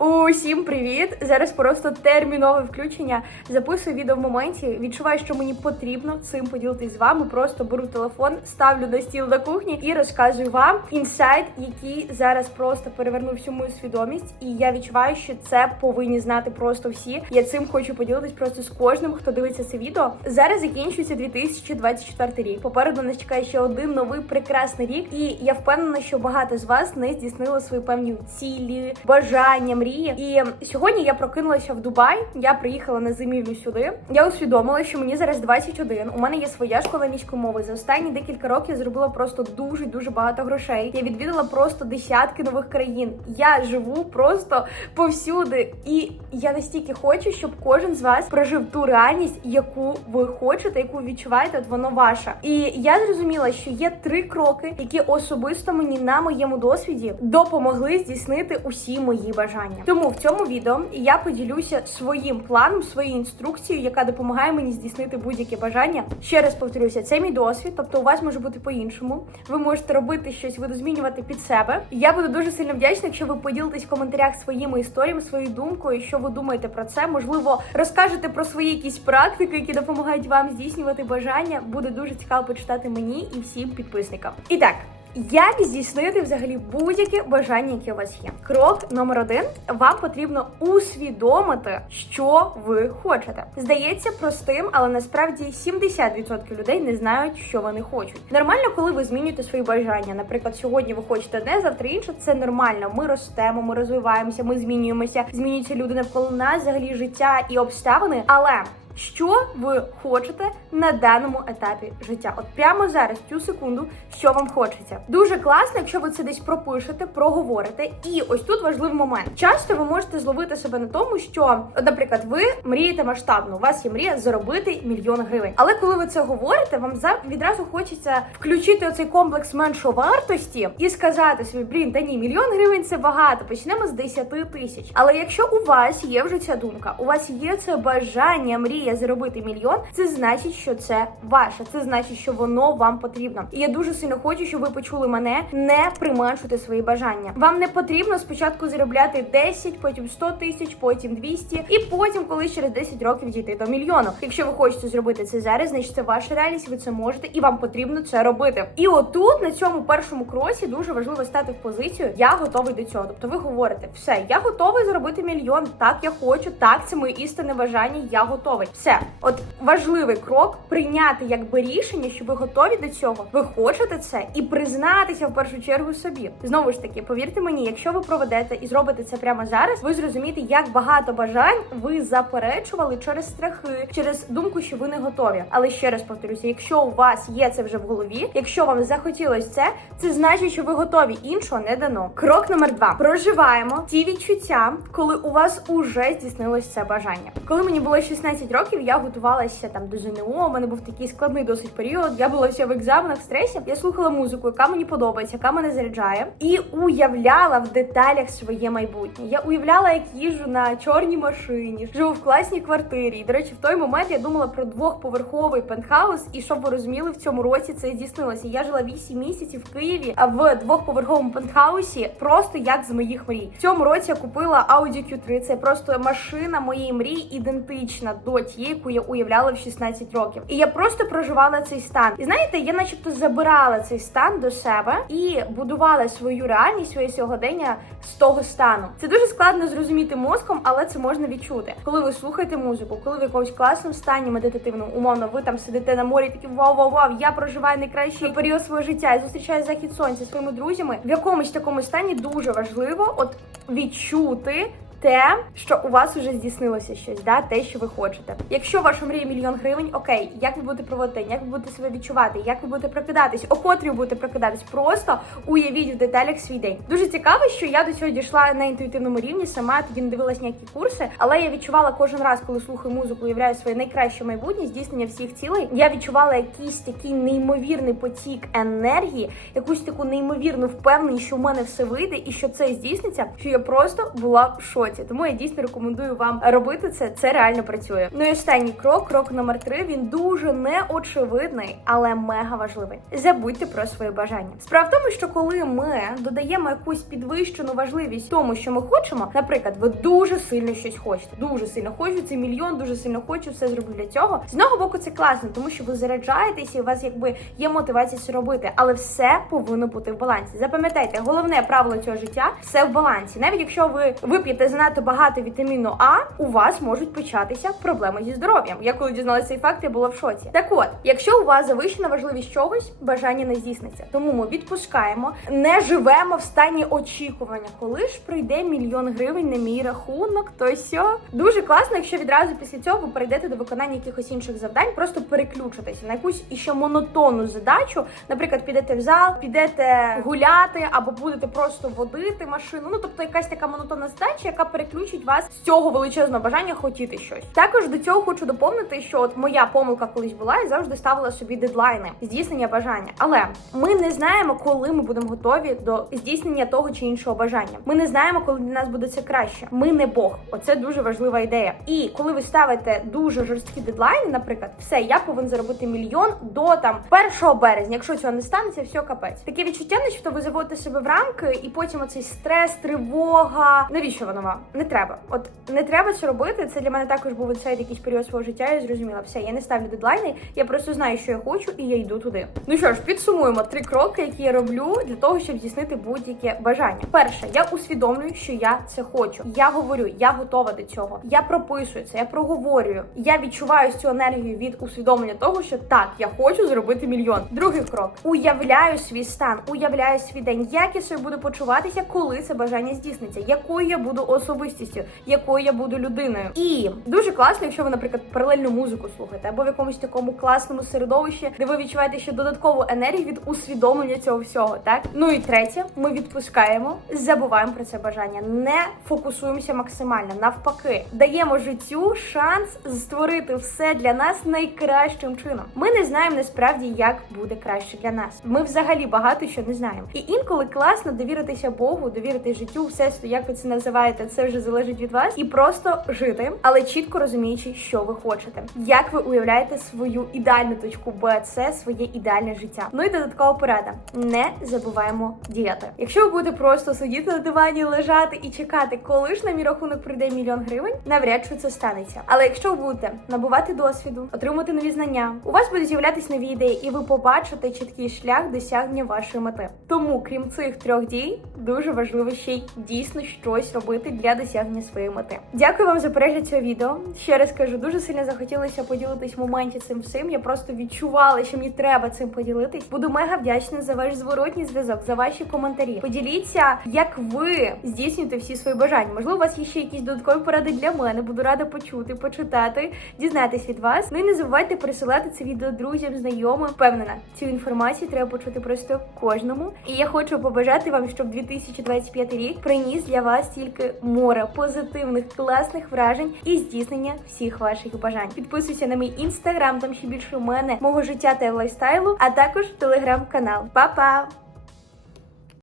Усім привіт! Зараз просто термінове включення. Записую відео в моменті. Відчуваю, що мені потрібно цим поділитись з вами. Просто беру телефон, ставлю на стіл на кухні і розказую вам інсайт, який зараз просто перевернув всю мою свідомість. І я відчуваю, що це повинні знати просто всі. Я цим хочу поділитись просто з кожним, хто дивиться це відео. Зараз закінчується 2024 рік. Попереду нас чекає ще один новий прекрасний рік, і я впевнена, що багато з вас не здійснили свої певні цілі, бажання, мрії. І сьогодні я прокинулася в Дубай. Я приїхала на зимівлю сюди. Я усвідомила, що мені зараз 21, У мене є своя школа англійської мови. За останні декілька років я зробила просто дуже дуже багато грошей. Я відвідала просто десятки нових країн. Я живу просто повсюди, і я настільки хочу, щоб кожен з вас прожив ту реальність, яку ви хочете, яку відчуваєте, от воно ваша. І я зрозуміла, що є три кроки, які особисто мені на моєму досвіді допомогли здійснити усі мої бажання. Тому в цьому відео я поділюся своїм планом, своєю інструкцією, яка допомагає мені здійснити будь-яке бажання. Ще раз повторюся, це мій досвід, тобто у вас може бути по-іншому. Ви можете робити щось, видозмінювати під себе. Я буду дуже сильно вдячна, якщо ви поділитесь в коментарях своїми історіями, своєю думкою, що ви думаєте про це. Можливо, розкажете про свої якісь практики, які допомагають вам здійснювати бажання. Буде дуже цікаво почитати мені і всім підписникам. І так. Як здійснити взагалі будь-яке бажання, яке у вас є? Крок номер один: вам потрібно усвідомити, що ви хочете. Здається простим, але насправді 70% людей не знають, що вони хочуть. Нормально, коли ви змінюєте свої бажання. Наприклад, сьогодні ви хочете одне, завтра інше. Це нормально. Ми ростемо, ми розвиваємося, ми змінюємося, змінюються люди навколо нас, взагалі життя і обставини. Але що ви хочете на даному етапі життя? От прямо зараз, цю секунду, що вам хочеться. Дуже класно, якщо ви це десь пропишете, проговорите. І ось тут важливий момент. Часто ви можете зловити себе на тому, що, наприклад, ви мрієте масштабно, у вас є мрія заробити мільйон гривень. Але коли ви це говорите, вам відразу хочеться включити оцей комплекс меншовартості і сказати собі, блін, та ні, мільйон гривень це багато. Почнемо з 10 тисяч. Але якщо у вас є вже ця думка, у вас є це бажання, мрія заробити мільйон, це значить, що це ваше. Це значить, що воно вам потрібно. І я дуже сильно хочу, щоб ви почули мене, не приманшуйте свої бажання. Вам не потрібно спочатку заробляти 10, потім 100 тисяч, потім 200, і потім, коли через 10 років дійти до мільйону. Якщо ви хочете зробити це зараз, значить це ваша реальність. Ви це можете, і вам потрібно це робити. І отут на цьому першому кросі дуже важливо стати в позицію Я готовий до цього. Тобто ви говорите, все, я готовий зробити мільйон. Так, я хочу, так, це моє істинне бажання. Я готовий. Все, от важливий крок прийняти якби рішення, що ви готові до цього. Ви хочете це і признатися в першу чергу собі. Знову ж таки, повірте мені, якщо ви проведете і зробите це прямо зараз, ви зрозумієте, як багато бажань ви заперечували через страхи, через думку, що ви не готові. Але ще раз повторюся, якщо у вас є це вже в голові, якщо вам захотілось це, це значить, що ви готові. Іншого не дано. Крок номер два: проживаємо ті відчуття, коли у вас уже здійснилось це бажання. Коли мені було 16 років, я готувалася там до ЗНО. У мене був такий складний досить період. Я була вся в екзаменах в стресі. Я слухала музику, яка мені подобається, яка мене заряджає, і уявляла в деталях своє майбутнє. Я уявляла, як їжу на чорній машині, живу в класній квартирі. І, до речі, в той момент я думала про двохповерховий пентхаус. І щоб ви розуміли, в цьому році це здійснилося. Я жила 8 місяців в Києві а в двохповерховому пентхаусі, просто як з моїх мрій. В цьому році я купила Audi Q3. Це просто машина моєї мрії, ідентична до тієї, яку я уявляла в 16 років. І я просто проживала цей стан. І знаєте, я, начебто, забирала цей стан до себе і будувала свою реальність, своє сьогодення з того стану. Це дуже складно зрозуміти мозком, але це можна відчути. Коли ви слухаєте музику, коли ви в якомусь класному стані медитативному, умовно, ви там сидите на морі, такі вау, вау, вау, я проживаю найкращий період свого життя. Я зустрічаю захід сонця зі своїми друзями. В якомусь такому стані дуже важливо от відчути те, що у вас вже здійснилося щось, да, те, що ви хочете. Якщо ваша мрія мільйон гривень, окей, як ви будете проводити, як ви будете себе відчувати, як ви будете прокидатись, о котрі будете прокидатись, просто уявіть в деталях свій день. Дуже цікаво, що я до цього дійшла на інтуїтивному рівні, сама тоді не дивилась ніякі курси, але я відчувала кожен раз, коли слухаю музику, уявляю своє найкраще майбутнє, здійснення всіх цілей. Я відчувала якийсь такий неймовірний потік енергії, якусь таку неймовірну впевненість, що в мене все вийде і що це здійсниться, що я просто була в шоці. Році. Тому я дійсно рекомендую вам робити це. Це реально працює. Ну і останній крок, крок номер три. Він дуже неочевидний, але мега важливий. Забудьте про свої бажання. Справа в тому, що коли ми додаємо якусь підвищену важливість тому, що ми хочемо, наприклад, ви дуже сильно щось хочете, дуже сильно хочу цей мільйон, дуже сильно хочу, все зроблю для цього. З одного боку, це класно, тому що ви заряджаєтесь і у вас якби є мотивація це робити, але все повинно бути в балансі. Запам'ятайте, головне правило цього життя все в балансі. Навіть якщо ви вип'єте занадто багато вітаміну А, у вас можуть початися проблеми зі здоров'ям. Я коли дізналася цей факт, я була в шоці. Так от, якщо у вас завищена важливість чогось, бажання не здійсниться. Тому ми відпускаємо, не живемо в стані очікування, коли ж прийде мільйон гривень на мій рахунок, то сьо. Дуже класно, якщо відразу після цього ви перейдете до виконання якихось інших завдань, просто переключитеся на якусь іще монотонну задачу. Наприклад, підете в зал, підете гуляти або будете просто водити машину. Ну тобто якась така монотонна задача, яка переключить вас з цього величезного бажання хотіти щось. Також до цього хочу доповнити, що от моя помилка колись була, я завжди ставила собі дедлайни здійснення бажання. Але ми не знаємо, коли ми будемо готові до здійснення того чи іншого бажання. Ми не знаємо, коли для нас буде це краще. Ми не Бог. Оце дуже важлива ідея. І коли ви ставите дуже жорсткі дедлайни, наприклад, все, я повинен заробити мільйон до там 1 березня. Якщо цього не станеться, все капець. Таке відчуття, начебто ви заводите себе в рамки, і потім оцей стрес, тривога. Навіщо воно вам? Не треба. От не треба це робити. Це для мене також був інсайт якийсь період свого життя. Я зрозуміла, все, я не ставлю дедлайни. Я просто знаю, що я хочу, і я йду туди. Ну що ж, підсумуємо три кроки, які я роблю для того, щоб здійснити будь-яке бажання. Перше, я усвідомлюю, що я це хочу. Я говорю, я готова до цього. Я прописую це, я проговорюю. Я відчуваю цю енергію від усвідомлення того, що так, я хочу зробити мільйон. Другий крок: уявляю свій стан, уявляю свій день, як я себе буду почуватися, коли це бажання здійсниться, якою я буду особистістю, якою я буду людиною. І дуже класно, якщо ви, наприклад, паралельну музику слухаєте, або в якомусь такому класному середовищі, де ви відчуваєте ще додаткову енергію від усвідомлення цього всього. Так ну і третє, ми відпускаємо, забуваємо про це бажання, не фокусуємося максимально. Навпаки, даємо життю шанс створити все для нас найкращим чином. Ми не знаємо насправді, як буде краще для нас. Ми взагалі багато що не знаємо. І інколи класно довіритися Богу, довірити життю, всесвіту, як ви це називаєте, це вже залежить від вас, і просто жити, але чітко розуміючи, що ви хочете, як ви уявляєте свою ідеальну точку Б, це своє ідеальне життя. Ну і додаткова порада: не забуваємо діяти. Якщо ви будете просто сидіти на дивані, лежати і чекати, коли ж на мій рахунок прийде мільйон гривень, навряд чи це станеться. Але якщо ви будете набувати досвіду, отримувати нові знання, у вас будуть з'являтися нові ідеї, і ви побачите чіткий шлях досягнення вашої мети. Тому, крім цих трьох дій, дуже важливо ще й дійсно щось робити для досягнення своєї мети. Дякую вам за перегляд цього відео. Ще раз кажу, дуже сильно захотілося поділитись в моменті цим всім. Я просто відчувала, що мені треба цим поділитись. Буду мега вдячна за ваш зворотній зв'язок, за ваші коментарі. Поділіться, як ви здійснюєте всі свої бажання. Можливо, у вас є ще якісь додаткові поради для мене. Буду рада почути, почитати, дізнатись від вас. Ну і не забувайте пересилати це відео друзям, знайомим. Впевнена, цю інформацію треба почути просто кожному. І я хочу побажати вам, щоб 2025 рік приніс для вас тільки море позитивних, класних вражень і здійснення всіх ваших бажань. Підписуйся на мій інстаграм, там ще більше мене, мого життя та лайфстайлу, а також телеграм-канал. Па-па!